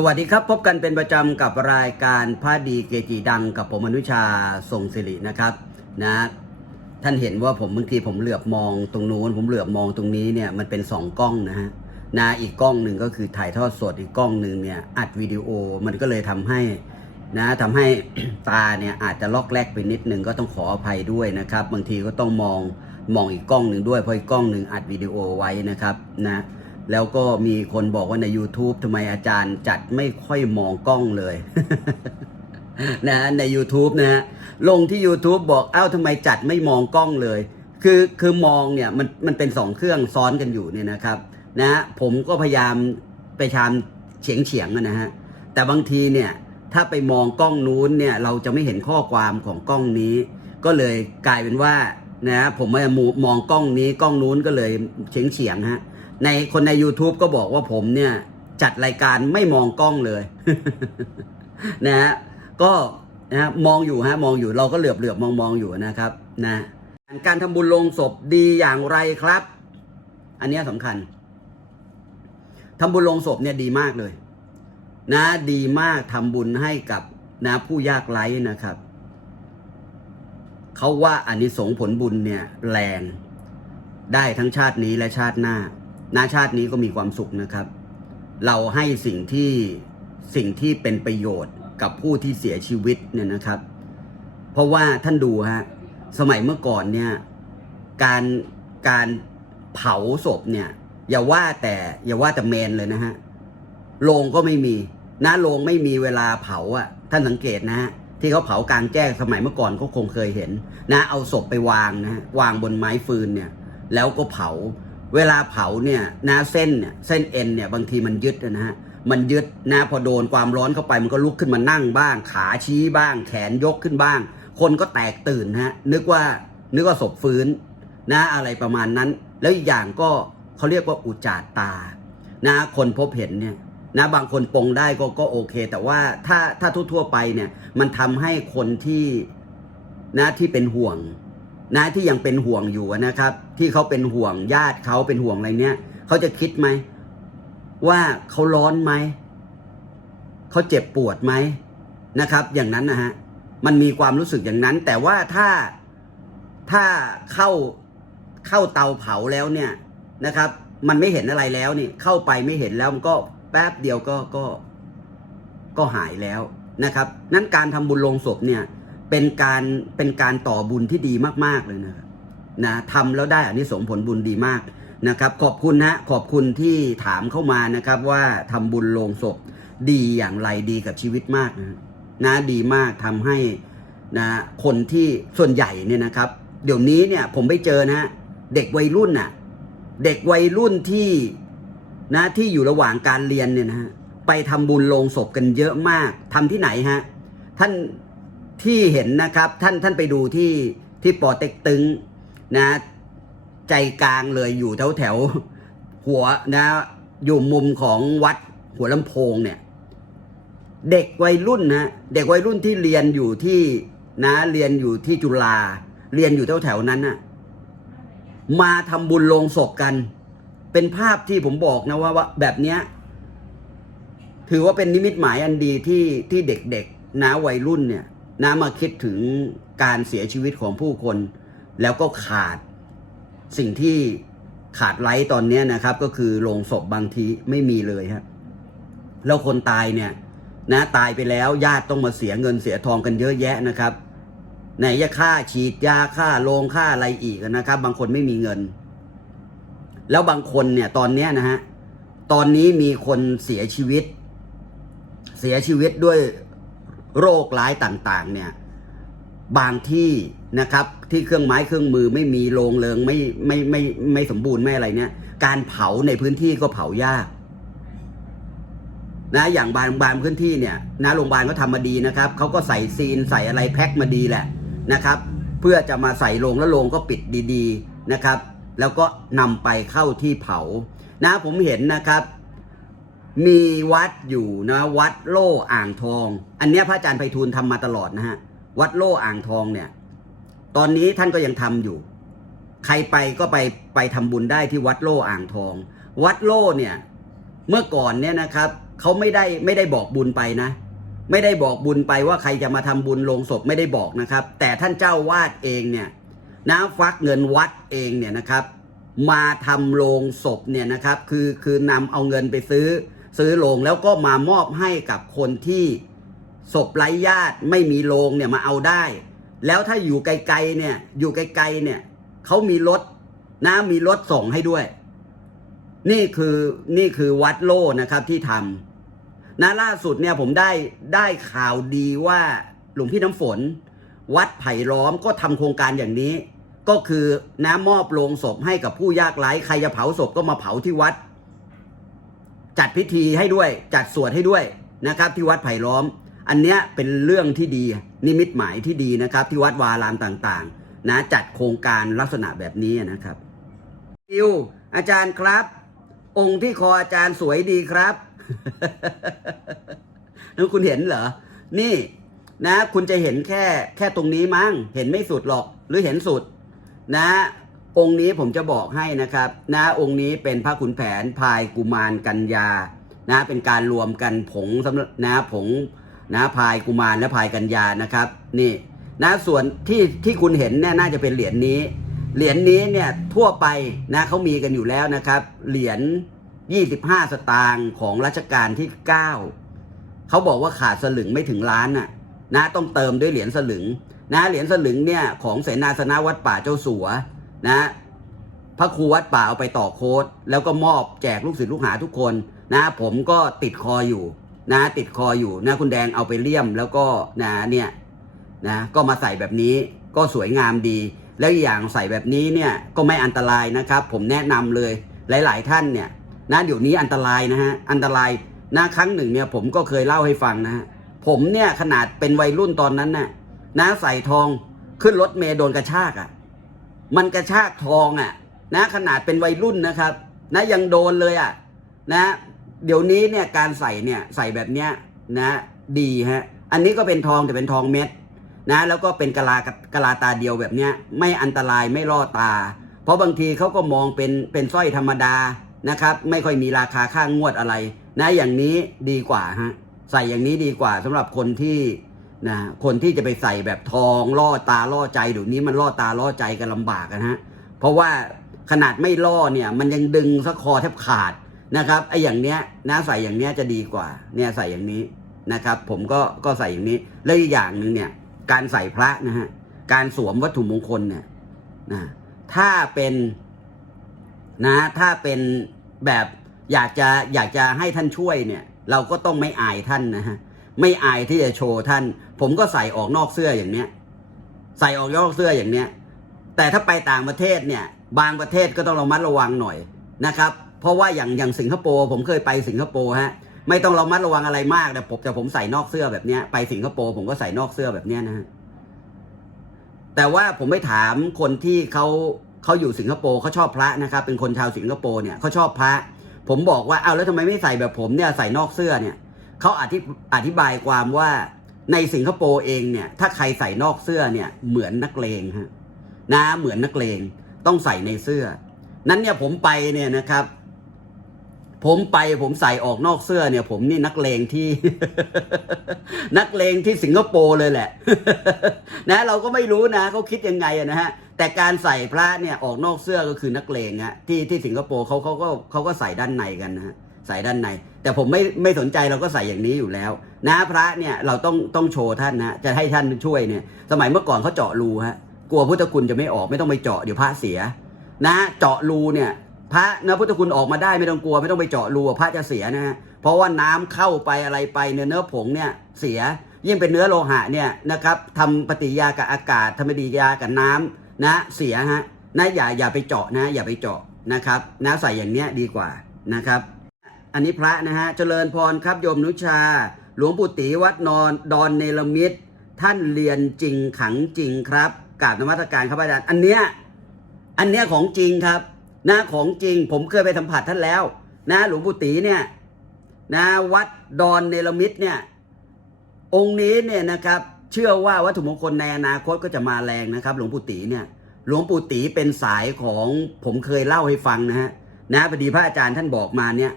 สวัสดีครับ พบกันเป็นประจำกับรายการพระดีเกจิดังกับผมอนุชาทรงศิรินะครับนะท่านเห็นว่าผมบางทีผมเหลือบมองตรงนู้นผมเหลือบมองตรงนี้เนี่ยมันเป็นสองกล้องนะฮะนะอีกกล้องหนึ่งก็คือถ่ายทอดสดอีกกล้องหนึ่งเนี่ยอัดวิดีโอมันก็เลยทำให้นะทำให้ตาเนี่ยอาจจะลอกแลกไปนิดนึงก็ต้องขออภัยด้วยนะครับ บางทีก็ต้องมองมองอีกกล้องหนึ่งด้วยเพราะอีกกล้องหนึ่งอัดวิดีโอไว้นะครับนะ แล้วก็มีคนบอกว่าใน YouTube ทำไมอาจารย์จัดไม่ค่อยมองกล้องเลย นะฮะใน YouTube นะฮะลงที่ YouTube บอกเอ้าทำไมจัดไม่มองกล้องเลย คือคือมองเนี่ยมันมันเป็นสองเครื่องซ้อนกันอยู่เนี่ยนะครับนะฮะผมก็พยายามไปชามเฉียงเฉียงนะฮะแต่บางทีเนี่ยถ้าไปมองกล้องนู้นเนี่ยเราจะไม่เห็นข้อความของกล้องนี้ ก็เลยกลายเป็นว่านะฮะผมมามองกล้องนี้กล้องนู้นก็เลยเฉียงเฉียงฮะ ในคนใน YouTube ก็บอกว่าผมเนี่ย จัดรายการไม่มองกล้องเลย นะฮะก็นะฮะมองอยู่ฮะมองอยู่เราก็เหลือบเหลือบมองมองอยู่นะครับ นะการทำบุญลงศพดีอย่างไรครับ อันนี้สำคัญทำบุญลงศพเนี่ยดีมากเลย นะดีมากทำบุญให้กับนะผู้ยากไร้นะครับเขาว่าอานิสงส์ผลบุญเนี่ยแรงได้ทั้งชาตินี้และชาติหน้า นาชาตินี้ก็มีความสุขนะครับ เราให้สิ่งที่สิ่งที่เป็นประโยชน์กับผู้ที่เสียชีวิตเนี่ยนะครับ เพราะว่าท่านดูฮะสมัยเมื่อก่อนเนี่ยการการเผาศพเนี่ยอย่าว่าแต่อย่าว่าแต่เมนเลยนะฮะโรงก็ไม่มีนะโรงไม่มีเวลาเผาอะท่านสังเกตนะฮะที่เขาเผากลางแจ้งสมัยเมื่อก่อนก็คงเคยเห็น นะเอาศพไปวางนะฮะวางบนไม้ฟืนเนี่ย แล้วก็เผา เวลาเผาเนี่ยนะเส้นเนี่ยเส้นเอ็นเนี่ยบางทีมันยึดนะฮะมันยึดนะพอโดนความร้อนเข้าไปมันก็ลุกขึ้นมานั่งบ้าง ขาชี้บ้าง แขนยกขึ้นบ้าง คนก็แตกตื่นนะฮะนึกว่านึกว่าศพฟื้นนะอะไรประมาณนั้น แล้วอีกอย่างก็เขาเรียกว่าอุจจาตานะคนพบเห็นเนี่ยนะบางคนปรงได้ก็ก็โอเค แต่ว่าถ้าถ้าทั่วๆไปเนี่ยมันทำให้คนที่นะที่เป็นห่วง นะที่ยังเป็นห่วงอยู่นะครับ ที่เขาเป็นห่วงญาติเขาเป็นห่วงอะไรเนี่ยเขาจะคิดไหม ว่าเขาร้อนไหมเขาเจ็บปวดไหมนะครับ อย่างนั้นนะฮะมันมีความรู้สึกอย่างนั้น แต่ว่าถ้าถ้าเข้าเข้าเตาเผาแล้วเนี่ยนะครับ มันไม่เห็นอะไรแล้วนี่เข้าไปไม่เห็นแล้วมันก็แป๊บเดียวก็ก็ก็หายแล้วนะครับ นั้นการทำบุญลงศพเนี่ย เป็นการเป็นการต่อบุญที่ดีมาก ๆ เลยนะครับนะทำแล้วได้อันนี้สงส์ผลบุญดีมากนะครับ ขอบคุณนะขอบคุณที่ถามเข้ามานะครับว่าทำบุญลงศพดีอย่างไรดีกับชีวิตมากนะนะดีมากทำให้นะคนที่ส่วนใหญ่เนี่ยนะครับ เดี๋ยวนี้เนี่ยผมไปเจอนะเด็กวัยรุ่นน่ะเด็กวัยรุ่นที่นะที่อยู่ระหว่างการเรียนเนี่ยนะฮะไปทำบุญลงศพกันเยอะมากทำที่ไหนฮะท่าน ที่เห็นนะครับท่านท่านไปดูที่ที่ปอเต็กตึงนะ ใจกลางเลยอยู่แถวแถวหัวนะอยู่มุมของวัดหัวลำโพงเนี่ย เด็กวัยรุ่นนะเด็กวัยรุ่นที่เรียนอยู่ที่นะเรียนอยู่ที่จุฬาเรียนอยู่แถวแถวนั้นน่ะมาทำบุญลงศพกัน เป็นภาพที่ผมบอกนะว่าว่าแบบเนี้ยถือว่าเป็นนิมิตหมายอันดีที่ที่เด็กๆนะวัยรุ่นเนี่ย นะมาคิดถึงการเสียชีวิตของผู้คน แล้วก็ขาดสิ่งที่ขาดไร้ตอนนี้นะครับ ก็คือโลงศพบางทีไม่มีเลยฮะแล้วคนตายเนี่ยนะตายไปแล้วญาติต้องมาเสียเงินเสียทองกันเยอะแยะนะครับไหนจะค่าฉีดยาค่าโรงค่าอะไรอีกนะครับ บางคนไม่มีเงิน แล้วบางคนเนี่ยตอนนี้นะฮะตอนนี้มีคนเสียชีวิต เสียชีวิตด้วย โรคร้ายต่างๆเนี่ยบางที่นะครับที่เครื่องไม้เครื่องมือไม่มีโรงเริงไม่ไม่ไม่ไม่ไม่สมบูรณ์ไม่อะไรเนี่ยการเผาในพื้นที่ก็เผายากนะอย่างบางบางพื้นที่เนี่ยนะโรงพยาบาลก็ทำมาดีนะครับเขาก็ใส่ซีนใส่อะไรแพ็คมาดีแหละนะครับ เพื่อจะมาใส่โรงแล้วโรงก็ปิดดี ๆนะครับ แล้วก็นำไปเข้าที่เผา นะผมเห็นนะครับ มีวัดอยู่นะวัดโล่อ่างทอง อันเนี้ยพระอาจารย์ไพฑูรย์ทำมาตลอดนะฮะวัดโล่อ่างทองเนี่ย ตอนนี้ท่านก็ยังทำอยู่ ใครไปก็ไปไปทำบุญได้ที่วัดโล่อ่างทอง วัดโล่เนี่ย เมื่อก่อนเนี่ยนะครับเขาไม่ได้ไม่ได้บอกบุญไปนะ ไม่ได้บอกบุญไปว่าใครจะมาทำบุญลงศพไม่ได้บอกนะครับ แต่ท่านเจ้าวาดเองเนี่ยนะฟักเงินวัดเองเนี่ยนะครับ มาทำโรงศพเนี่ยนะครับ คือคือนำเอาเงินไปซื้อ ซื้อโรงแล้วก็มามอบให้กับคนที่ศพไร้ญาติไม่มีโรงเนี่ยมาเอาได้ แล้วถ้าอยู่ไกลๆเนี่ยอยู่ไกลๆเนี่ยเขามีรถนะมีรถส่งให้ด้วย นี่คือนี่คือวัดโลนะครับที่ทำนะล่าสุดเนี่ยผมได้ได้ข่าวดีว่าหลวงพี่น้ำฝน วัดไผ่ล้อมก็ทำโครงการอย่างนี้ ก็คือน้ำมอบโลงศพให้กับผู้ยากไร้ใครจะเผาศพก็มาเผาที่วัด จัดพิธีให้ด้วยจัดสวดให้ด้วยนะครับที่วัดไผ่ล้อม อันเนี้ยเป็นเรื่องที่ดีนิมิตหมายที่ดีนะครับ ที่วัดวารามต่างๆ นะจัดโครงการลักษณะแบบนี้นะครับอิวอาจารย์ครับ องค์ที่คออาจารย์สวยดีครับแล้วคุณเห็นเหรอนี่นะ คุณจะเห็นแค่แค่ตรงนี้มั้งเห็นไม่สุดหรอกหรือเห็นสุด นะ องค์นี้ผมจะบอกให้นะครับนะองค์นี้เป็นพระขุนแผนพายกุมารกัญญานะเป็นการรวมกันผงสำหรับนะผงนะพายกุมารและพายกัญญานะครับ นี่นะส่วนที่ที่คุณเห็นเนี่ยน่าจะเป็นเหรียญนี้ เหรียญนี้เนี่ยทั่วไปนะเขามีกันอยู่แล้วนะครับ เหรียญ 25 สตางค์ของรัชกาลที่ 9เขาบอกว่าขาดสลึงไม่ถึงล้านน่ะนะต้องเติมด้วยเหรียญสลึงนะเหรียญสลึงเนี่ยของเสนาสนะวัดป่าเจ้าสัว นะ พระครูวัดป่าเอาไปต่อโค้ด แล้วก็มอบแจกลูกศิษย์ลูกหาทุกคนนะ ผมก็ติดคออยู่นะ ติดคออยู่นะคุณแดงเอาไปเลี่ยมแล้วก็นะเนี่ยนะก็มาใส่แบบนี้ก็สวยงามดี แล้วอย่างใส่แบบนี้เนี่ยก็ไม่อันตรายนะครับ ผมแนะนำเลยหลาย ๆ ท่านเนี่ยนะเดี๋ยวนี้อันตรายนะฮะอันตรายนะครั้งหนึ่งเนี่ยผมก็เคยเล่าให้ฟังนะฮะผมเนี่ยขนาดเป็นวัยรุ่นตอนนั้นน่ะนะใส่ทองขึ้นรถเมย์โดนกระชากอะ่ะ มันกระชากทองอะ่ะนะขนาดเป็นวัยรุ่นนะครับ นะยังโดนเลยอะ่ะนะเดี๋ยวนี้เนี่ยการใส่เนี่ยใส่แบบเนี้ยนะดีฮะอันนี้ก็เป็นทองแต่เป็นทองเม็ดนะแล้วก็เป็นกะลากะลาตาเดียวแบบเนี้ยไม่อันตรายไม่ล่อตา เพราะบางทีเขาก็มองเป็นเป็นสร้อยธรรมดานะครับ ไม่ค่อยมีราคาค่างวดอะไร นะอย่างนี้ดีกว่าฮะใส่อย่างนี้ดีกว่าสำหรับคนที่ นะคนที่จะไปใส่แบบทองล่อตาล่อใจเดี๋ยวนี้มันล่อตาล่อใจกันลำบากนะฮะเพราะว่าขนาดไม่ล่อเนี่ย มันยังดึงสะคอแทบขาดนะครับไอ้อย่างเนี้ยนะใส่อย่างเนี้ยจะดีกว่าเนี่ยใส่อย่างนี้นะครับ ผมก็ก็ใส่อย่างนี้ แล้วอีกอย่างหนึ่งเนี่ย การใส่พระนะฮะการสวมวัตถุมงคลเนี่ยนะถ้าเป็นนะถ้าเป็นแบบอยากจะอยากจะให้ท่านช่วยเนี่ย เราก็ต้องไม่อายท่านนะฮะ ไม่อายที่จะโชว์ท่าน ผมก็ใส่ออกนอกเสื้ออย่างเนี้ย ใส่ออกนอกเสื้ออย่างเนี้ย แต่ถ้าไปต่างประเทศเนี่ย บางประเทศก็ต้องระมัดระวังหน่อยนะครับ เพราะว่าอย่างอย่างสิงคโปร์ผมเคยไปสิงคโปร์ฮะ ไม่ต้องระมัดระวังอะไรมากแต่ผมแต่ผมใส่นอกเสื้อแบบเนี้ยไปสิงคโปร์ผมก็ใส่นอกเสื้อแบบเนี้ยนะฮะแต่ว่าผมไม่ถามคนที่เขาเขาอยู่สิงคโปร์เขาชอบพระนะครับ เป็นคนชาวสิงคโปร์เนี่ยเขาชอบพระ ผมบอกว่าเอาแล้วทำไมไม่ใส่แบบผมเนี่ยใส่นอกเสื้อเนี่ย เขาอธิอธิบายความว่าในสิงคโปร์เองเนี่ยถ้าใครใส่นอกเสื้อเนี่ยเหมือนนักเลงฮะนะเหมือนนักเลงต้องใส่ในเสื้อ นั้นเนี่ยผมไปเนี่ยนะครับ ผมไปผมใส่ออกนอกเสื้อเนี่ย ผมนี่นักเลงที่ นักเลงที่สิงคโปร์เลยแหละ นะเราก็ไม่รู้นะเขาคิดยังไงอะนะฮะแต่การใส่พระเนี่ยออกนอกเสื้อก็คือนักเลงฮะที่ที่สิงคโปร์เขาเขาก็เขาก็ใส่ด้านในกันนะฮะ ใส่ด้านใน แต่ผมไม่ไม่สนใจเราก็ใส่อย่างนี้อยู่แล้ว นะพระเนี่ยเราต้องต้องโชว์ท่านนะจะให้ท่านช่วยเนี่ย สมัยเมื่อก่อนเขาเจาะรูฮะกลัวพุทธคุณจะไม่ออกไม่ต้องไปเจาะเดี๋ยวพระเสีย นะเจาะรูเนี่ยพระนะพุทธคุณออกมาได้ไม่ต้องกลัวไม่ต้องไปเจาะรูพระจะเสียนะฮะเพราะว่าน้ำเข้าไปอะไรไปเนื้อเนื้อผงเนี่ยเสียยิ่งเป็นเนื้อโลหะเนี่ยนะครับทำปฏิยากับอากาศทำปฏิยากับน้ำนะเสียฮะนะอย่าอย่าไปเจาะนะอย่าไปเจาะนะครับนะใส่อย่างเนี้ยดีกว่านะครับ อันนี้พระนะฮะ เจริญพรครับโยมนุชา หลวงปู่ตีวัดนอนดอนเนลมิตร ท่านเรียนจริงขังจริงครับกราบนมัสการครับอาจารย์ อันเนี้ย อันเนี้ยของจริงครับนะของจริงผมเคยไปสัมผัสท่านแล้ว นะหลวงปู่ตีเนี่ยนะวัดดอนเนลมิตรเนี่ย องค์นี้เนี่ยนะครับ เชื่อว่าวัตถุมงคลในอนาคตก็จะมาแรงนะครับ หลวงปู่ตีเนี่ย หลวงปู่ตีเป็นสายของผมเคยเล่าให้ฟังนะฮะนะพอดีพระอาจารย์ท่านบอกมาเนี่ย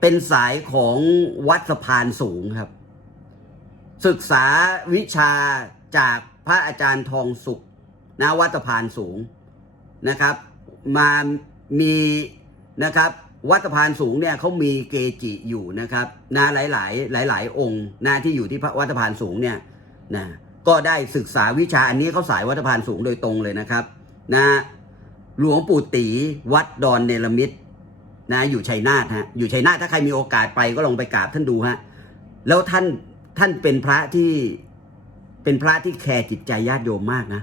เป็นสายของวัดสะพานสูงครับ ศึกษาวิชาจากพระอาจารย์ทองสุขนะวัดสะพานสูงนะครับ มามีนะครับวัดสะพานสูงเนี่ยเขามีเกจิอยู่นะครับนะหลายๆหลายๆองค์นะที่อยู่ที่พระวัดสะพานสูงเนี่ยนะก็ได้ศึกษาวิชาอันนี้เขาสายวัดสะพานสูงโดยตรงเลยนะครับนะหลวงปู่ตีวัดดอนเนรมิตร นะอยู่ชัยนาทฮะอยู่ชัยนาทถ้าใครมีโอกาสไปก็ลองไปกราบท่านดูฮะแล้วท่านท่านเป็นพระที่เป็นพระที่แคร์จิตใจญาติโยมมากนะ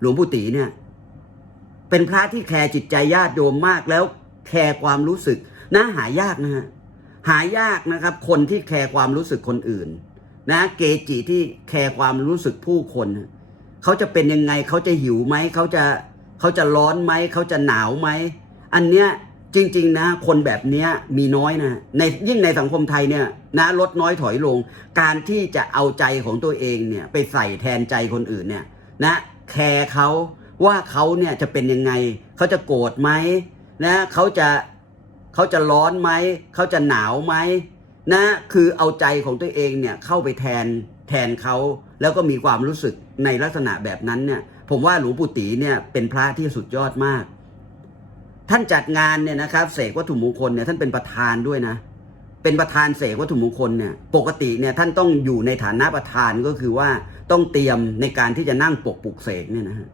หลวงปู่ตีเนี่ย เป็นพระที่แคร์จิตใจญาติโยมมากแล้วแคร์ความรู้สึกนะหายากนะฮะหายากนะครับ คนที่แคร์ความรู้สึกคนอื่น นะ เกจิที่แคร์ความรู้สึกผู้คนเขาจะเป็นยังไงเขาจะหิวไหมเขาจะเขาจะร้อนไหมเขาจะหนาวไหมอันเนี้ย จริง ๆ นะ คนแบบนี้มีน้อยนะในยิ่งในสังคมไทยเนี่ยนะลดน้อยถอยลง การที่จะเอาใจของตัวเองเนี่ยไปใส่แทนใจคนอื่นเนี่ยนะแคร์เขาว่าเขาเนี่ยจะเป็นยังไง เขาจะโกรธไหมนะเขาจะเขาจะร้อนไหมเขาจะหนาวไหมนะคือเอาใจของตัวเองเนี่ยเข้าไปแทนแทนเขาแล้วก็มีความรู้สึกในลักษณะแบบนั้นเนี่ยผมว่าหลวงปู่ตีเนี่ยเป็นพระที่สุดยอดมาก ท่านจัดงานเนี่ยนะครับเสกวัตถุมงคลเนี่ยท่านเป็นประธานด้วยนะ เป็นประธานเสกวัตถุมงคลเนี่ยปกติเนี่ยท่านต้องอยู่ในฐานะประธานก็คือว่าต้องเตรียมในการที่จะนั่งปกปลุกเสกเนี่ยนะฮะ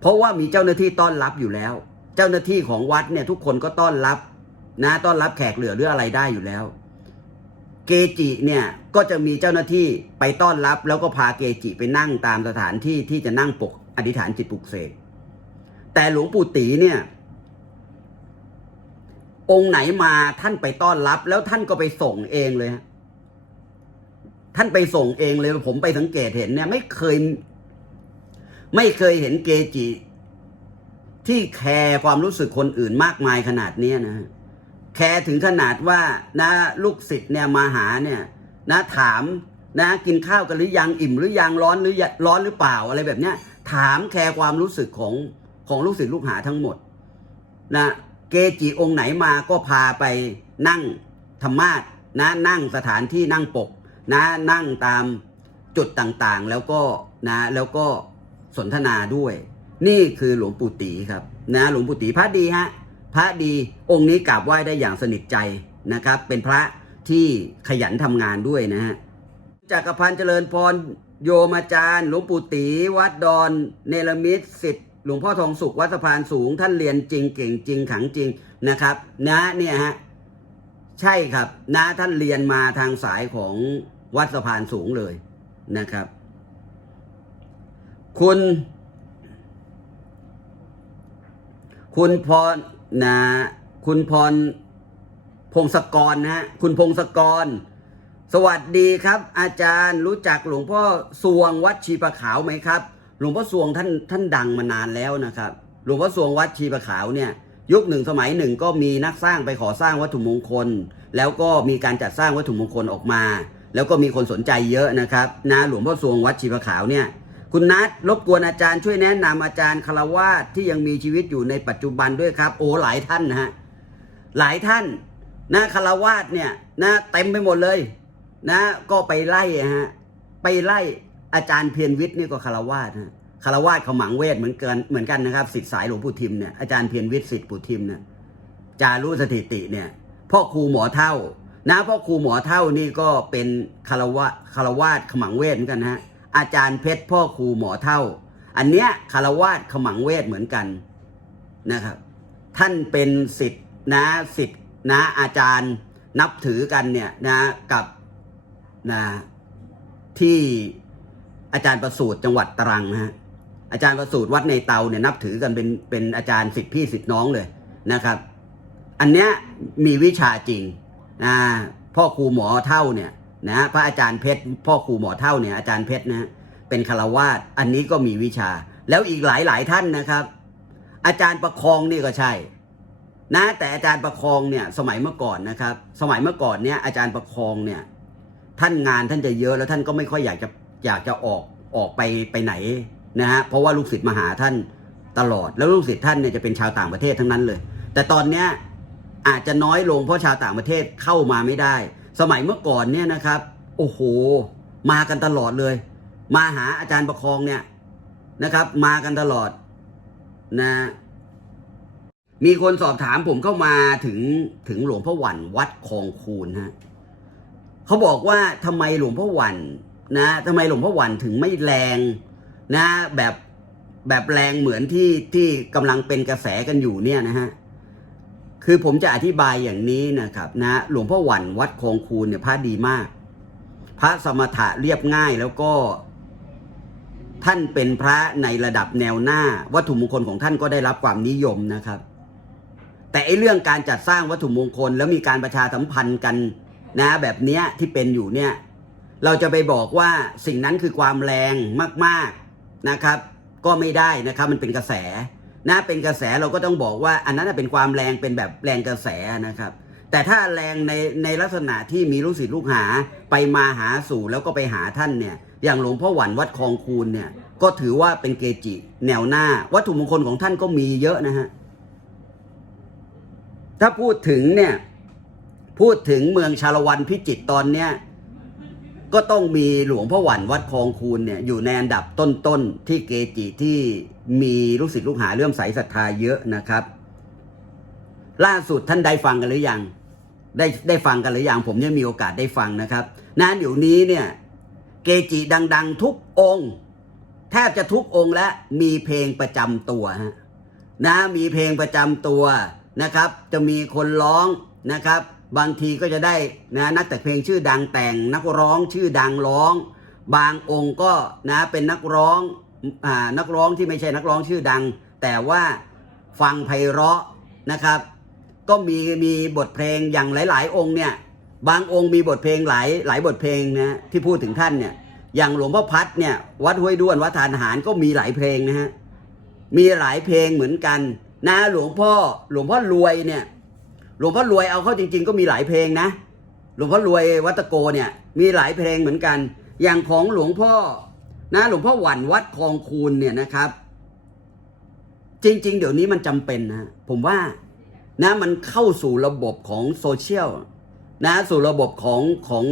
เพราะว่ามีเจ้าหน้าที่ต้อนรับอยู่แล้ว เจ้าหน้าที่ของวัดเนี่ยทุกคนก็ต้อนรับนะต้อนรับแขกเหลือหรืออะไรได้อยู่แล้ว เกจิเนี่ยก็จะมีเจ้าหน้าที่ไปต้อนรับ แล้วก็พาเกจิไปนั่งตามสถานที่ที่จะนั่งปกอธิษฐานจิตปลุกเสก แต่หลวงปู่ตีเนี่ย องค์ไหนมาท่านไปต้อนรับ แล้วท่านก็ไปส่งเองเลย ท่านไปส่งเองเลย ผมไปสังเกตเห็นเนี่ย ไม่เคย ไม่เคยเห็นเกจิ ที่แคร์ความรู้สึกคนอื่นมากมายขนาดนี้นะแคร์ถึงขนาดว่า นะ ลูกศิษย์เนี่ยมาหาเนี่ย นะ ถามนะ กินข้าวกันหรือยังอิ่มหรือยังร้อนหรือร้อนหรือเปล่าอะไรแบบเนี้ย ถามแคร์ความรู้สึกของ ของลูกศิษย์ลูกหาทั้งหมดนะเกจิองค์ไหนมาก็พาไปนั่งธรรมาสนะนั่งสถานที่นั่งปกนะนั่งตามจุดต่างๆ แล้วก็นะแล้วก็สนทนาด้วย นี่คือหลวงปู่ตีครับนะหลวงปู่ตีพระดีฮะพระดีองค์นี้กราบไหว้ได้อย่างสนิทใจนะครับ เป็นพระที่ขยันทำงานด้วยนะฮะจักรพันธ์เจริญพรโยมอาจารย์หลวงปู่ตีวัดดอนเนรมิตสิทธิ์ หลวงพ่อทองสุขวัดสะพานสูงท่านเรียนจริงเก่งจริงขังจริงนะครับ นะเนี่ยฮะใช่ครับนะท่านเรียนมาทางสายของวัดสะพานสูงเลยนะครับ คุณ คุณพรนะคุณพรพงศกรนะฮะคุณพงศกร สวัสดีครับ อาจารย์รู้จักหลวงพ่อสวงวัดชีประขาวไหมครับ หลวงพ่อสวงท่านท่านดังมานานแล้วนะครับ หลวงพ่อสวงวัดชีประขาวเนี่ยยุคหนึ่งสมัยหนึ่งก็มีนักสร้างไปขอสร้างวัตถุมงคล แล้วก็มีการจัดสร้างวัตถุมงคลออกมา แล้วก็มีคนสนใจเยอะนะครับนะหลวงพ่อสวงวัดชีประขาวเนี่ยคุณนัทรบกวนอาจารย์ช่วยแนะนำอาจารย์คารวาสที่ยังมีชีวิตอยู่ในปัจจุบันด้วยครับ โอ้หลายท่านนะฮะหลายท่านนะคารวาสเนี่ยนะเต็มไปหมดเลย นะก็ไปไล่ฮะไปไล่ อาจารย์เพียรวิทย์นี่ก็คารวาสฮะคารวาสเขาหมังเวทเหมือนกันเหมือนกันนะครับสิทธิสายหลวงปู่ทิมเนี่ยอาจารย์เพียรวิทย์สิทธิปู่ทิมเนี่ยจารุสถิติเนี่ยพ่อครูหมอเท่า นะพ่อครูหมอเท่านี่ก็เป็นคารวะคารวาสขมังเวทเหมือนกันฮะอาจารย์เพชรพ่อครูหมอเท่า อันเนี้ยคารวาสขมังเวทเหมือนกันนะครับ ท่านเป็นสิทธิ์นะสิทธิ์นะอาจารย์นับถือกันเนี่ยนะกับนะที่ อาจารย์ประสูตรจังหวัดตรังนะฮะอาจารย์ประสูตรวัดในเตาเนี่ยนับถือกันเป็นเป็นอาจารย์สิทธิพี่สิทธิน้องเลยนะครับ อันเนี้ยมีวิชาจริงนะพ่อครูหมอเท่าเนี่ยนะพระอาจารย์เพชรพ่อครูหมอเท่าเนี่ยอาจารย์เพชรนะเป็นคารวาสอันนี้ก็มีวิชา แล้วอีกหลายหลายท่านนะครับ อาจารย์ประคองนี่ก็ใช่ นะแต่อาจารย์ประคองเนี่ยสมัยเมื่อก่อนนะครับ สมัยเมื่อก่อนเนี่ยอาจารย์ประคองเนี่ยท่านงานท่านจะเยอะแล้วท่านก็ไม่ค่อยอยากจะ อยากจะออกออกไปไปไหนนะฮะเพราะว่าลูกศิษย์มาหาท่านตลอด แล้วลูกศิษย์ท่านเนี่ยจะเป็นชาวต่างประเทศทั้งนั้นเลย แต่ตอนเนี้ยอาจจะน้อยลงเพราะชาวต่างประเทศเข้ามาไม่ได้ สมัยเมื่อก่อนเนี่ยนะครับ โอ้โห มากันตลอดเลย มาหาอาจารย์ประคองเนี่ยนะครับ มากันตลอดนะ มีคนสอบถามผมเข้ามาถึงถึงหลวงพ่อหวันวัดคลองคูนฮะเขาบอกว่าทำไมหลวงพ่อหวัน นะทำไมหลวงพ่อหวันถึงไม่แรงนะแบบแบบแรงเหมือนที่ที่กำลังเป็นกระแสกันอยู่เนี่ยนะฮะคือผมจะอธิบายอย่างนี้นะครับนะหลวงพ่อหวันวัดคองคูนเนี่ยพระดีมาก พระสมถะเรียบง่ายแล้วก็ ท่านเป็นพระในระดับแนวหน้า วัตถุมงคลของท่านก็ได้รับความนิยมนะครับ แต่ไอเรื่องการจัดสร้างวัตถุมงคลแล้วมีการประชาสัมพันธ์กันนะแบบเนี้ยที่เป็นอยู่เนี่ย เราจะไปบอกว่าสิ่งนั้นคือความแรงมากๆนะครับ ก็ไม่ได้นะครับมันเป็นกระแสนะเป็นกระแสเราก็ต้องบอกว่า อันนั้นเป็นความแรงเป็นแบบแรงกระแสนะครับ แต่ถ้าแรงในในลักษณะที่มีลูกศิษย์ลูกหาไปมาหาสู่แล้วก็ไปหาท่านเนี่ยอย่างหลวงพ่อหวันวัดคลองคูนเนี่ยก็ถือว่าเป็นเกจิ แนวหน้า วัตถุมงคลของท่านก็มีเยอะนะฮะถ้าพูดถึงเนี่ยพูดถึงเมืองชาละวันพิจิตตอนเนี้ย ก็ต้องมีหลวงพ่อหวันวัดคลองคูนเนี่ยอยู่ในอันดับต้นๆที่เกจิที่มีลูกศิษย์ลูกหาเรื่อมใสศรัทธาเยอะนะครับ ล่าสุดท่านได้ฟังกันหรือยังได้ได้ฟังกันหรือยังผมเนี่ยมีโอกาสได้ฟังนะครับนะเดี๋ยวนี้เนี่ยเกจิดัง ๆ ทุกองค์แทบจะทุกองค์และมีเพลงประจำตัวฮะนะมีเพลงประจำตัวนะครับ จะมีคนร้องนะครับ บางทีก็จะได้นะนักแต่งเพลงชื่อดังแต่ง นักร้องชื่อดังร้อง บางองค์ก็นะเป็นนักร้องอ่านักร้องที่ไม่ใช่นักร้องชื่อดัง แต่ว่าฟังไพเราะนะครับ ก็มีมีบทเพลงอย่างหลาย ๆ องค์เนี่ยบางองค์มีบทเพลงหลายหลายบทเพลงนะที่พูดถึงท่านเนี่ยอย่างหลวงพ่อพัดเนี่ยวัดห้วยด้วนวัดทานหารก็มีหลายเพลงนะฮะมีหลายเพลงเหมือนกันนะหลวงพ่อหลวงพ่อรวยเนี่ย ลวงพ่อรวยเอาเข้าจริง ๆ ก็มีหลายเพลงนะ หลวงพ่อรวยวัตโกเนี่ยมีหลายเพลงเหมือนกัน อย่างของหลวงพ่อนะหลวงพ่อหวันวัดคลองคูนเนี่ยนะครับ จริง ๆ เดี๋ยวนี้มันจำเป็นนะผมว่านะมันเข้าสู่ระบบของโซเชียลนะสู่ระบบของของ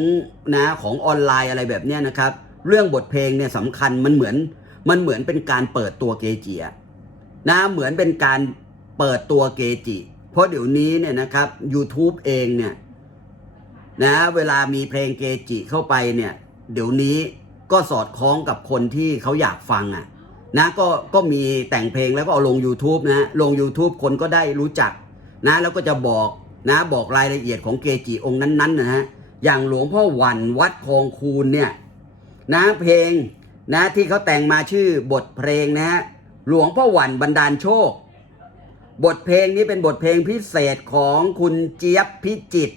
นะของออนไลน์อะไรแบบเนี้ยนะครับ เรื่องบทเพลงเนี่ยสำคัญมันเหมือนมันเหมือนเป็นการเปิดตัวเกจิอะนะเหมือนเป็นการเปิดตัวเกจิ เพราะเดี๋ยวนี้เนี่ยนะครับ YouTube เองเนี่ยนะเวลามีเพลงเกจิเข้าไปเนี่ยเดี๋ยวนี้ก็สอดคล้องกับคนที่เขาอยากฟังอะนะก็ก็มีแต่งเพลงแล้วก็เอาลง YouTube นะลง YouTube คนก็ได้รู้จักนะแล้วก็จะบอกนะบอกรายละเอียดของเกจิองค์นั้นๆนะฮะอย่างหลวงพ่อวันวัดคลองคูนเนี่ยนะเพลงนะที่เขาแต่งมาชื่อบทเพลงนะฮะหลวงพ่อวันบันดาลโชค บทเพลงนี้เป็นบทเพลงพิเศษของคุณเจี๊ยบพิจิต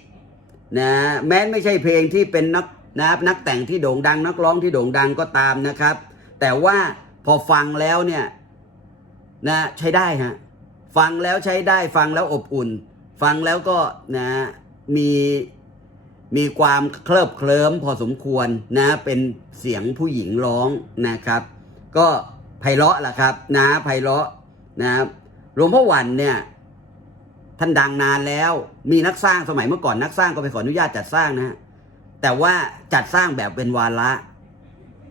นะแม้ไม่ใช่เพลงที่เป็นนักนะนักแต่งที่โด่งดัง นักร้องที่โด่งดังก็ตามนะครับ แต่ว่าพอฟังแล้วเนี่ยนะใช้ได้ฮะฟังแล้วใช้ได้ฟังแล้วอบอุ่น ฟังแล้วก็นะมีมีความเคลิบเคลิ้มพอสมควรนะเป็นเสียงผู้หญิงร้องนะครับ ก็ไพเราะแหละครับนะไพเราะนะ หลวงพ่อหวันเนี่ยท่านดังนานแล้ว มีนักสร้างสมัยเมื่อก่อนนักสร้างก็ไปขออนุญาตจัดสร้างนะแต่ว่าจัดสร้างแบบเป็นวาระ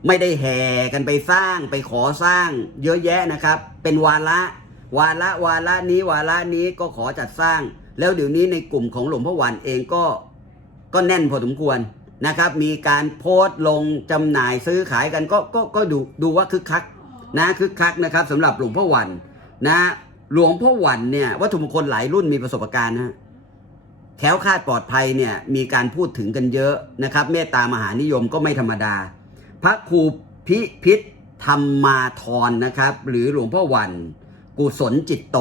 ไม่ได้แห่กันไปสร้างไปขอสร้าง เยอะแยะนะครับ เป็นวาระ วาระวาระนี้วาระนี้ก็ขอจัดสร้าง แล้วเดี๋ยวนี้ในกลุ่มของหลวงพ่อวันเองก็ก็แน่นพอสมควรนะครับ มีการโพสต์ลงจำหน่ายซื้อขายกันก็ก็ก็ดูดูว่าคึกคักนะคึกคักนะครับสำหรับหลวงพ่อวันนะ หลวงพ่อวันเนี่ยวัตถุมงคลหลายรุ่นมีประสบการณ์นะแคล้วคาดปลอดภัยเนี่ยมีการพูดถึงกันเยอะนะครับ เมตตามหานิยมก็ไม่ธรรมดา พระครูพิพิธธรรมาธรนะครับ หรือหลวงพ่อวันกุศลจิตโต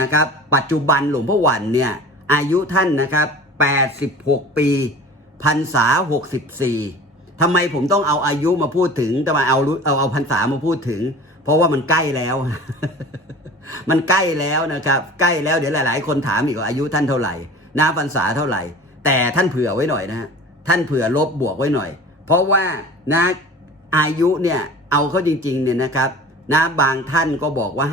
นะครับ ปัจจุบันหลวงพ่อวันเนี่ยอายุท่านนะครับ 86 ปีพรรษา 64ทำไมผมต้องเอาอายุมาพูดถึงแต่มาเอาเอาเอาพรรษามาพูดถึง เพราะว่ามันใกล้แล้ว มันใกล้แล้วนะครับ ใกล้แล้วเดี๋ยวหลาย ๆ คนถามอีกว่าอายุท่านเท่าไหร่นาพรรษาเท่าไหร่ แต่ท่านเผื่อไว้หน่อยนะฮะท่านเผื่อลบบวกไว้หน่อย เพราะว่านะอายุเนี่ยเอาเข้าจริงๆเนี่ยนะครับนะบางท่านก็บอกว่า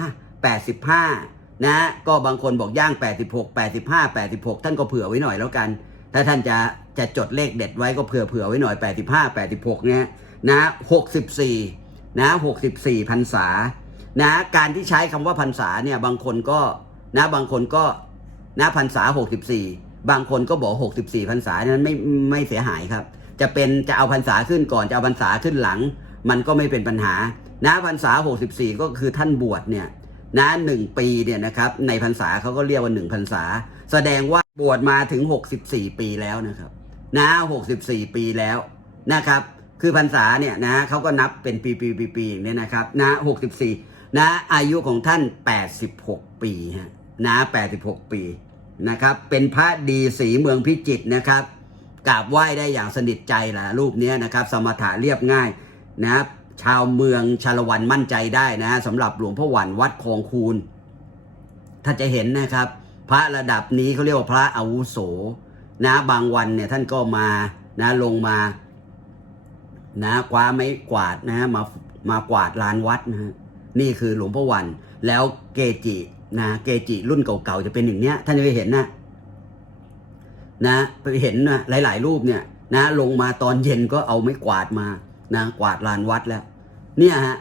85 นะก็บางคนบอกย่าง 86 85 86 ท่านก็เผื่อไว้หน่อยแล้วกัน ถ้าท่านจะจะจดเลขเด็ดไว้ก็เผื่อเผื่อไว้หน่อย 85 86 เนี่ยนะ 64 นะ 64พรรษา นะการที่ใช้คำว่าพรรษาเนี่ยบางคนก็นะบางคนก็นะพรรษา64บางคนก็บอก64พรรษานั้นไม่ไม่เสียหายครับ จะเป็นจะเอาพรรษาขึ้นก่อนจะเอาพรรษาขึ้นหลัง มันก็ไม่เป็นปัญหา นะพรรษา64ก็คือท่านบวชเนี่ยนะหนึ่งปีเนี่ยนะครับในพรรษาเขาก็เรียกว่าหนึ่งพรรษา แสดงว่าบวชมาถึง 64 ปีแล้วนะครับนะ64 ปีแล้วนะครับ คือพรรษาเนี่ยนะเขาก็นับเป็นปีปีปีปีอย่างนี้นะครับนะ64 นะอายุของท่าน 86 ปีฮะนะ86 ปีนะครับ เป็นพระดีสีเมืองพิจิตรนะครับกราบไหว้ได้อย่างสนิทใจล่ะรูปนี้นะครับ สมถะเรียบง่ายนะครับชาวเมืองชาละวันมั่นใจได้นะสำหรับหลวงพ่อหวันวัดคลองคูนถ้าจะเห็นนะครับ พระระดับนี้เขาเรียกว่าพระอาวุโสนะบางวันเนี่ยท่านก็มานะลงมานะคว้าไม้กวาดนะฮะมา มากวาดลานวัดนะฮะ นี่คือหลวงพ่อวัน แล้วเกจินะเกจิรุ่นเก่าๆจะเป็นอย่างเนี้ยท่านจะไปเห็นนะนะไปเห็นนะหลาย ๆ รูปเนี่ยนะลงมาตอนเย็นก็เอาไม้กวาดมานะกวาดลานวัดแล้ว เนี่ยฮะ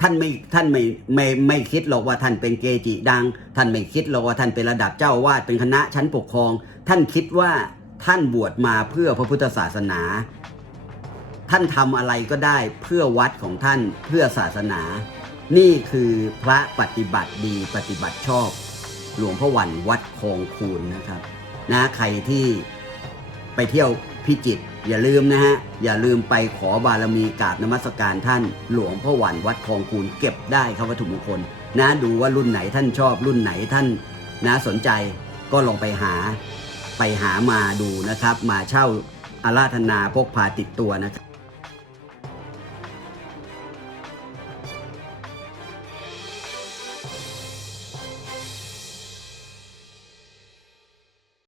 ท่านไม่ท่านไม่ไม่ไม่คิดหรอกว่าท่านเป็นเกจิดัง ท่านไม่คิดหรอกว่าท่านเป็นระดับเจ้าอาวาดเป็นคณะชั้นปกครอง ท่านคิดว่าท่านบวชมาเพื่อพระพุทธศาสนา ท่านทำอะไรก็ได้เพื่อวัดของท่านเพื่อศาสนา นี่คือพระปฏิบัติดีปฏิบัติชอบ หลวงพ่อวันวัดคลองคูนนะครับนะใครที่ไปเที่ยวพิจิตรอย่าลืมนะฮะ อย่าลืมไปขอบารมีกราบนมัสการท่านหลวงพ่อหวันวัดคลองคูนเก็บได้ครับวัตถุมงคล นะดูว่ารุ่นไหนท่านชอบ รุ่นไหนท่านนะสนใจก็ลองไปหาไปหามาดูนะครับ มาเช่าอาราธนาพกพาติดตัวนะครับ